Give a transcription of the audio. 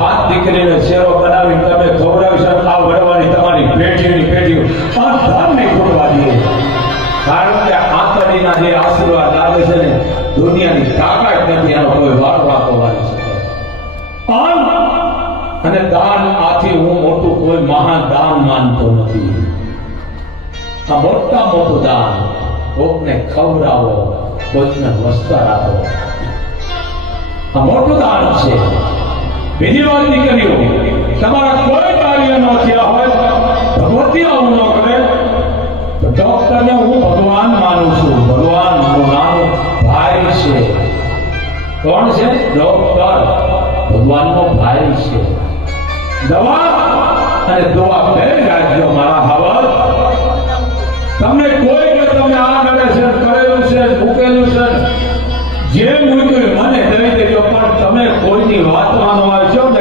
હાથ દીકરીને શેરો બનાવી તમે ખવડાવી શકો આ વડવાની તમારી પેઢીઓની પેઢીઓ. પણ તમને ખોટવા ખૂટવા કારણ કે આંતરડીના જે આશીર્વાદ આવે છે ને દુનિયાની તાકાત નથી એનો કોઈ વારો વાળી શકે. અને દાન આથી હું મોટું કોઈ મહાન દાન માનતો નથી. આ મોટા મોટું દાન કોકને ખવડાવો કોઈને વસ્ત્ર આપો આ મોટું દાન છે. બીજી વાત નીકળ્યો તમારા કોઈ કાર્ય ન થયા હોય, ભગવતી આવું ન કરે ડોક્ટરને હું ભગવાન માનું છું. ભગવાનનું નામ ભાઈ છે. કોણ છે? ડોક્ટર. ભગવાનનો ભાઈ છે. દવા અને દવા બે રાજ્યો મારા હવલ તમને કોઈ કે તમે આ કરે છે કરેલું છે, મૂકેલું છે. જે મૂક્યું મને કે દેજો પણ તમે કોઈની વાત માનવા છો ને